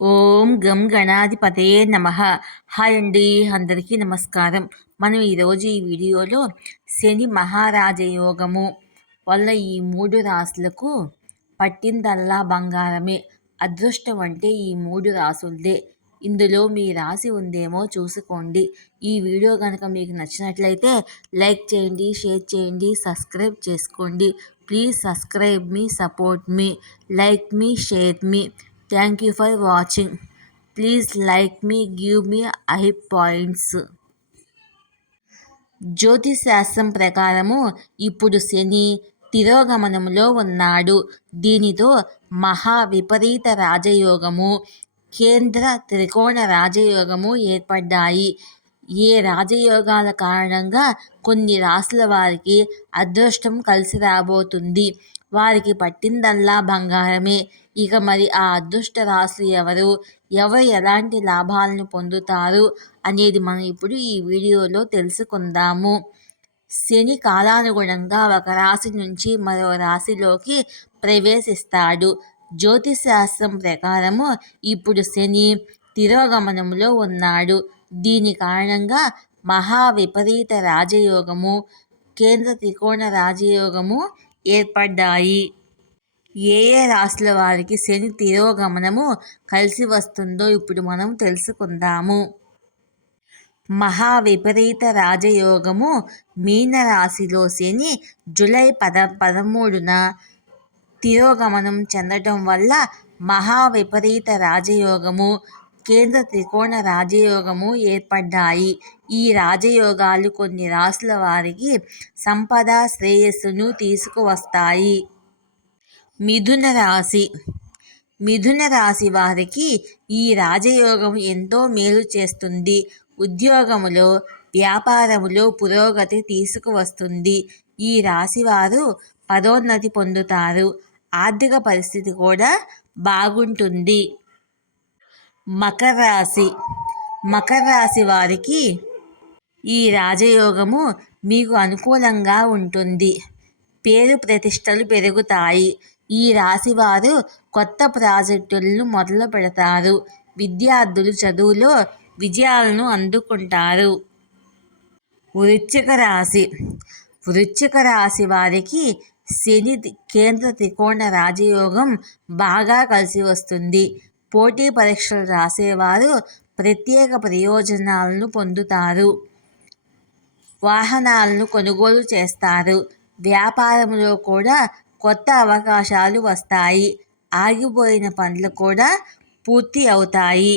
ఓం గం గణాధిపతయే నమః. హాయ్ అండి, అందరికీ నమస్కారం. మనం ఈరోజు ఈ వీడియోలో శని మహారాజయోగము వల్ల ఈ 3 రాశులకు పట్టిందల్లా బంగారమే. అదృష్టం అంటే ఈ 3 రాశులదే. ఇందులో మీ రాశి ఉందేమో చూసుకోండి. ఈ వీడియో కనుక మీకు నచ్చినట్లయితే లైక్ చేయండి, షేర్ చేయండి, సబ్స్క్రైబ్ చేసుకోండి. Please subscribe me, support me, like me, share me. Thank you for watching. Please like me, give me I points. జ్యోతిష్ శాస్త్రం ప్రకారము ఇప్పుడు శని తిరోగమనంలో ఉన్నాడు. దీనితో మహా విపరీత రాజయోగము, కేంద్ర త్రికోణ రాజయోగము ఏర్పడ్డాయి. ఏ రాజయోగాల కారణంగా కొన్ని రాశుల వారికి అదృష్టం కలిసి రాబోతుంది. వారికి పట్టిందల్లా బంగారమే. ఇక మరి ఆ అదృష్ట రాశులు ఎవరు ఎలాంటి లాభాలను పొందుతారు అనేది మనం ఇప్పుడు ఈ వీడియోలో తెలుసుకుందాము. శని కాలానుగుణంగా ఒక రాశి నుంచి మరో రాశిలోకి ప్రవేశిస్తాడు. జ్యోతిష్ శాస్త్రం ప్రకారము ఇప్పుడు శని తిరోగమనంలో ఉన్నాడు. దీని కారణంగా మహా విపరీత రాజయోగము, కేంద్ర త్రికోణ రాజయోగము ఏర్పడ్డాయి. ఏ రాశుల వారికి శని తిరోగమనము కలిసి వస్తుందో ఇప్పుడు మనం తెలుసుకుందాము. మహా విపరీత రాజయోగము మీనరాశిలో శని జూలై 13న తిరోగమనం చెందటం వల్ల మహా విపరీత రాజయోగము, కేంద్ర త్రికోణ రాజయోగము ఏర్పడ్డాయి. ఈ రాజయోగాలు కొన్ని రాశుల వారికి సంపద, శ్రేయస్సును తీసుకువస్తాయి. మిథున రాశి వారికి ఈ రాజయోగం ఎంతో మేలు చేస్తుంది. ఉద్యోగములో, వ్యాపారములో పురోగతి తీసుకువస్తుంది. ఈ రాశి వారు పదోన్నతి పొందుతారు. ఆర్థిక పరిస్థితి కూడా బాగుంటుంది. మకర రాశి వారికి ఈ రాజయోగము మీకు అనుకూలంగా ఉంటుంది. పేరు ప్రతిష్టలు పెరుగుతాయి. ఈ రాశి వారు కొత్త ప్రాజెక్టులను మొదలు పెడతారు. విద్యార్థులు చదువులో విజయాలను అందుకుంటారు. వృశ్చిక రాశి వారికి శని కేంద్ర త్రికోణ రాజయోగం బాగా కలిసి వస్తుంది. పోటీ పరీక్షలు రాసేవారు ప్రత్యేక ప్రయోజనాలను పొందుతారు. వాహనాలను కొనుగోలు చేస్తారు. వ్యాపారంలో కూడా కొత్త అవకాశాలు వస్తాయి. ఆగిపోయిన పనులు కూడా పూర్తి అవుతాయి.